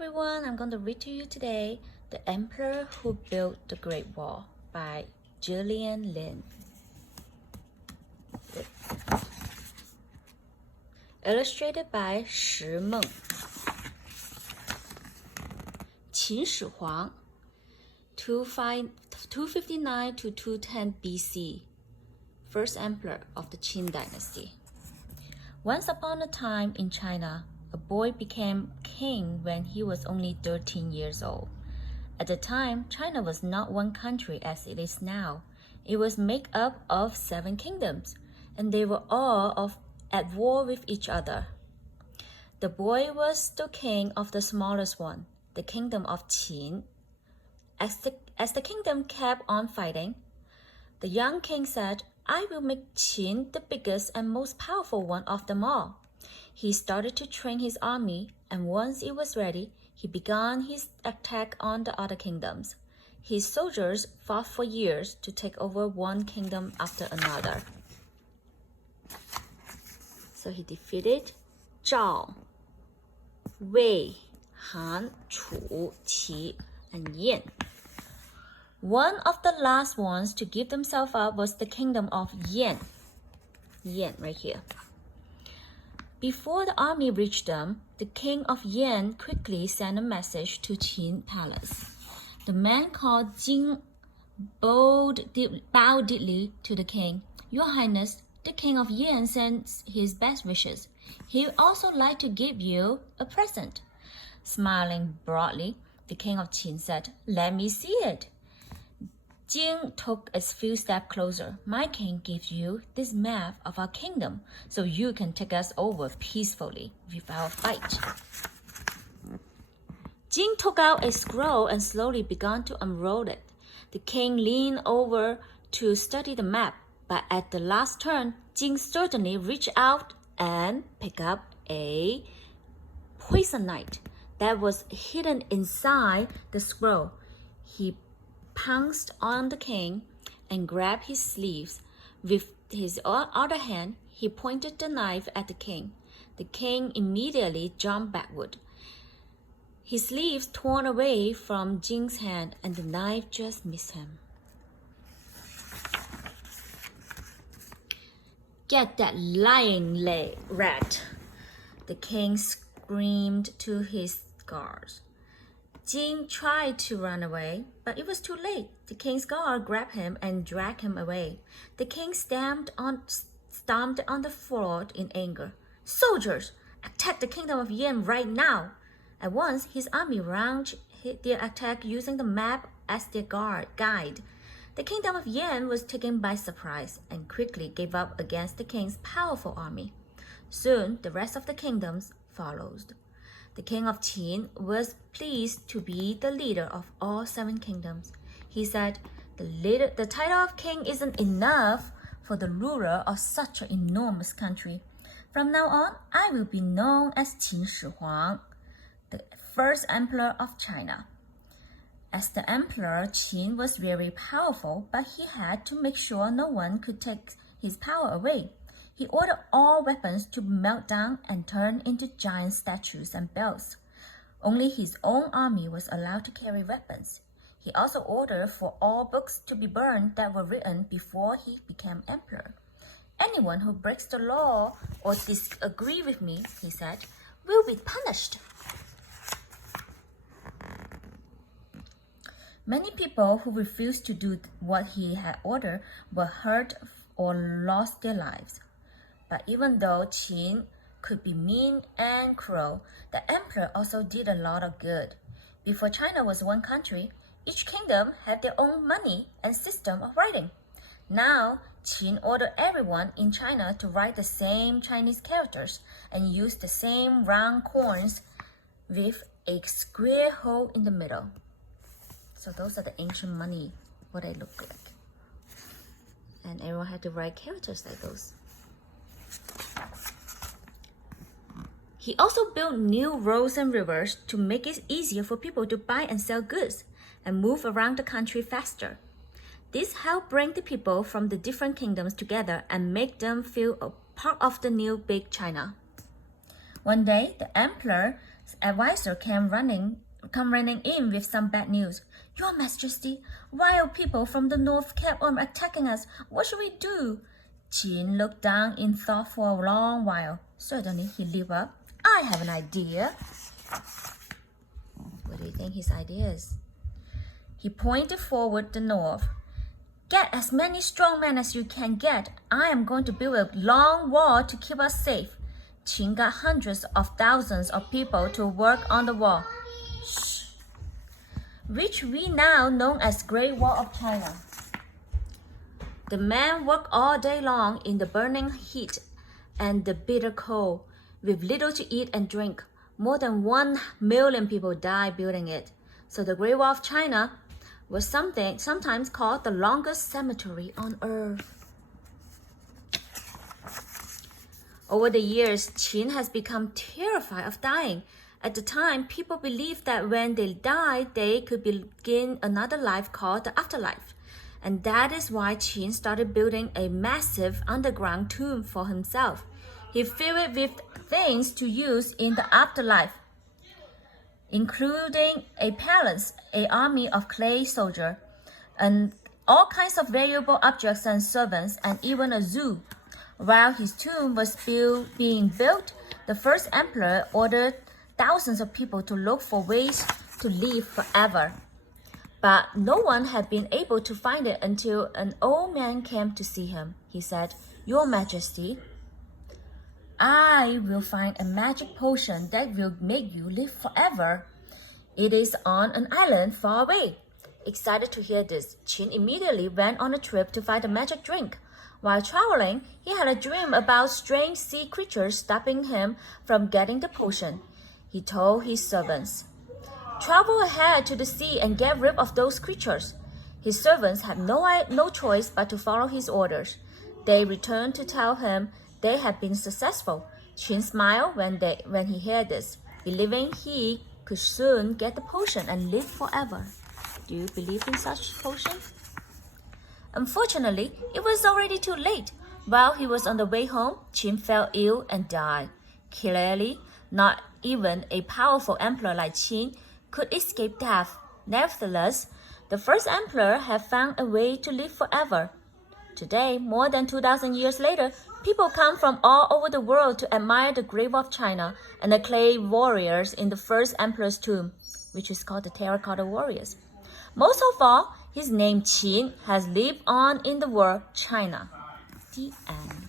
everyone, I'm going to read to you today The Emperor Who Built the Great Wall by Gillian Lynn. Illustrated by Shi Meng. Qin Shi Huang, 259 to 210 BC, first emperor of the Qin dynasty. Once upon a time in China, a boy became king when he was only 13 years old. At the time, China was not one country as it is now. It was made up of 7 kingdoms, and they were all at war with each other. The boy was the king of the smallest one, the kingdom of Qin. As the kingdom kept on fighting, the young king said, "I will make Qin the biggest and most powerful one of them all." He started to train his army, and once it was ready, he began his attack on the other kingdoms. His soldiers fought for years to take over one kingdom after another. So he defeated Zhao, Wei, Han, Chu, Qi, and Yan. One of the last ones to give themselves up was the kingdom of Yan. Yan, right here. Before the army reached them, the king of Yan quickly sent a message to Qin palace. The man called Jing bowed deeply to the king. "Your Highness, the king of Yan sends his best wishes. He would also like to give you a present." Smiling broadly, the king of Qin said, "Let me see it." Jing took a few steps closer. "My king gives you this map of our kingdom, so you can take us over peacefully without fight." Jing took out a scroll and slowly began to unroll it. The king leaned over to study the map, but at the last turn, Jing suddenly reached out and picked up a poisonite that was hidden inside the scroll. He pounced on the king and grabbed his sleeves. With his other hand, he pointed the knife at the king. The king immediately jumped backward. His sleeves torn away from Jing's hand, and the knife just missed him. "Get that lying rat!" the king screamed to his guards. Jing tried to run away, but it was too late. The king's guard grabbed him and dragged him away. The king stomped on the floor in anger. "Soldiers, attack the kingdom of Yan right now!" At once, his army launched their attack using the map as their guide. The kingdom of Yan was taken by surprise and quickly gave up against the king's powerful army. Soon, the rest of the kingdoms followed. The king of Qin was pleased to be the leader of all 7 kingdoms. He said, the title of king isn't enough for the ruler of such an enormous country. From now on, I will be known as Qin Shi Huang, the first emperor of China." As the emperor, Qin was very powerful, but he had to make sure no one could take his power away. He ordered all weapons to melt down and turn into giant statues and bells. Only his own army was allowed to carry weapons. He also ordered for all books to be burned that were written before he became emperor. "Anyone who breaks the law or disagrees with me," he said, "will be punished." Many people who refused to do what he had ordered were hurt or lost their lives. But even though Qin could be mean and cruel, the emperor also did a lot of good. Before China was one country, each kingdom had their own money and system of writing. Now, Qin ordered everyone in China to write the same Chinese characters and use the same round coins with a square hole in the middle. So those are the ancient money, what they look like. And everyone had to write characters like those. He also built new roads and rivers to make it easier for people to buy and sell goods and move around the country faster. This helped bring the people from the different kingdoms together and make them feel a part of the new big China. One day, the emperor advisor came running in with some bad news. Your Majesty, wild people from the north kept on attacking us. What should we do? Qin looked down in thought for a long while. Suddenly, he leaped up. I have an idea. What do you think his idea is? He pointed forward the north. Get as many strong men as you can get. I am going to build a long wall to keep us safe. Qin got hundreds of thousands of people to work on the wall, which we now know as Great Wall of China. The men worked all day long in the burning heat and the bitter cold, with little to eat and drink. More than 1 million people died building it. So the Great Wall of China was sometimes called the longest cemetery on earth. Over the years, Qin has become terrified of dying. At the time, people believed that when they died, they could begin another life called the afterlife. And that is why Qin started building a massive underground tomb for himself. He filled it with things to use in the afterlife, including a palace, an army of clay soldiers, and all kinds of valuable objects and servants, and even a zoo. While his tomb was being built, the first emperor ordered thousands of people to look for ways to live forever. But no one had been able to find it until an old man came to see him. He said, Your Majesty, I will find a magic potion that will make you live forever. It is on an island far away. Excited to hear this, Qin immediately went on a trip to find a magic drink. While traveling, he had a dream about strange sea creatures stopping him from getting the potion. He told his servants, Travel ahead to the sea and get rid of those creatures. His servants had no choice but to follow his orders. They returned to tell him they had been successful. Qin smiled when he heard this, believing he could soon get the potion and live forever. Do you believe in such potion? Unfortunately, it was already too late. While he was on the way home, Qin fell ill and died. Clearly, not even a powerful emperor like Qin could escape death. Nevertheless, the first emperor had found a way to live forever. Today, more than 2,000 years later, people come from all over the world to admire the Great Wall of China and the clay warriors in the first emperor's tomb, which is called the Terracotta Warriors. Most of all, his name Qin has lived on in the world China. The end.